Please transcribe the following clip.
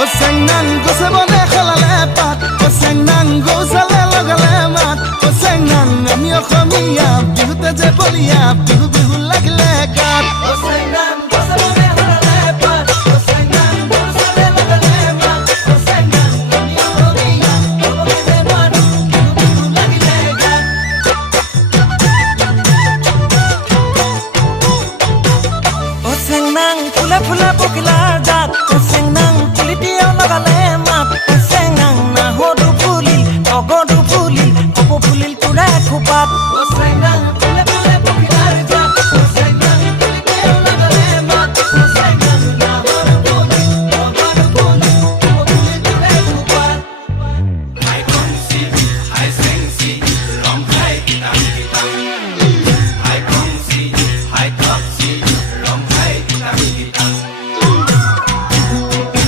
ও চেংনাং গছে বনে খলালে পাত ও চেংনাং গৌচালে লগালে মাত ও চেংনাং আমি অসমীয়া বিহুতে যে বলিয়া বিহু বিহু লাগিলে গাত